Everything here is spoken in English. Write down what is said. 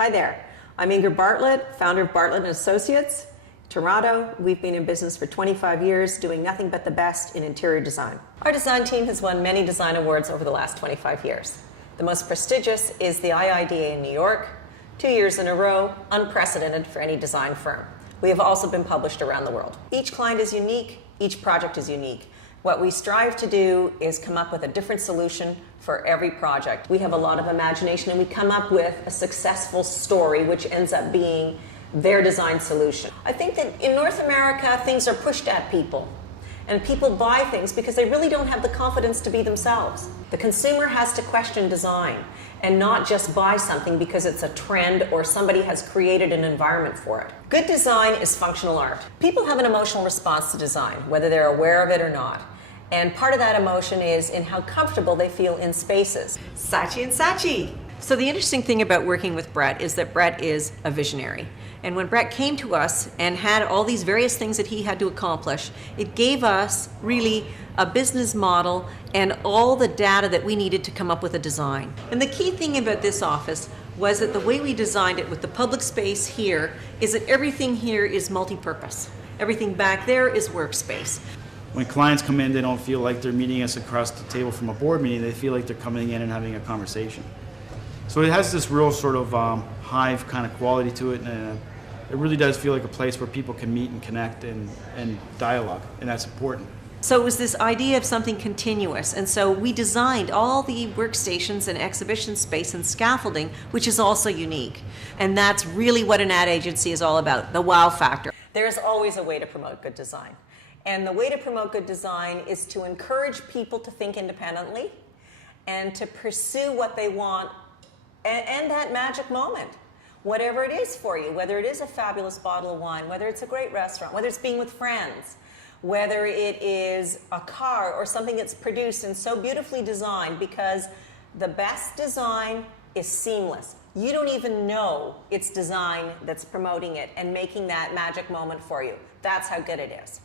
Hi there. I'm Ingrid Bartlett, founder of Bartlett & Associates, Toronto. We've been in business for 25 years, doing nothing but the best in interior design. Our design team has won many design awards over the last 25 years. The most prestigious is the IIDA in New York, 2 years in a row, unprecedented for any design firm. We have also been published around the world. Each client is unique, each project is unique. What we strive to do is come up with a different solution for every project. We have a lot of imagination and we come up with a successful story which ends up being their design solution. I think that in North America, things are pushed at people. And people buy things because they really don't have the confidence to be themselves. The consumer has to question design and not just buy something because it's a trend or somebody has created an environment for it. Good design is functional art. People have an emotional response to design, whether they're aware of it or not. And part of that emotion is in how comfortable they feel in spaces. Saatchi & Saatchi. So the interesting thing about working with Brett is that Brett is a visionary. And when Brett came to us and had all these various things that he had to accomplish, it gave us really a business model and all the data that we needed to come up with a design. And the key thing about this office was that the way we designed it with the public space here is that everything here is multi-purpose. Everything back there is workspace. When clients come in, they don't feel like they're meeting us across the table from a board meeting. They feel like they're coming in and having a conversation. So it has this real sort of hive kind of quality to it, and it really does feel like a place where people can meet and connect and dialogue, and that's important. So it was this idea of something continuous, and so we designed all the workstations and exhibition space and scaffolding, which is also unique. And that's really what an ad agency is all about, the wow factor. There's always a way to promote good design. And the way to promote good design is to encourage people to think independently and to pursue what they want and that magic moment. Whatever it is for you, whether it is a fabulous bottle of wine, whether it's a great restaurant, whether it's being with friends, whether it is a car or something that's produced and so beautifully designed, because the best design is seamless. You don't even know it's design that's promoting it and making that magic moment for you. That's how good it is.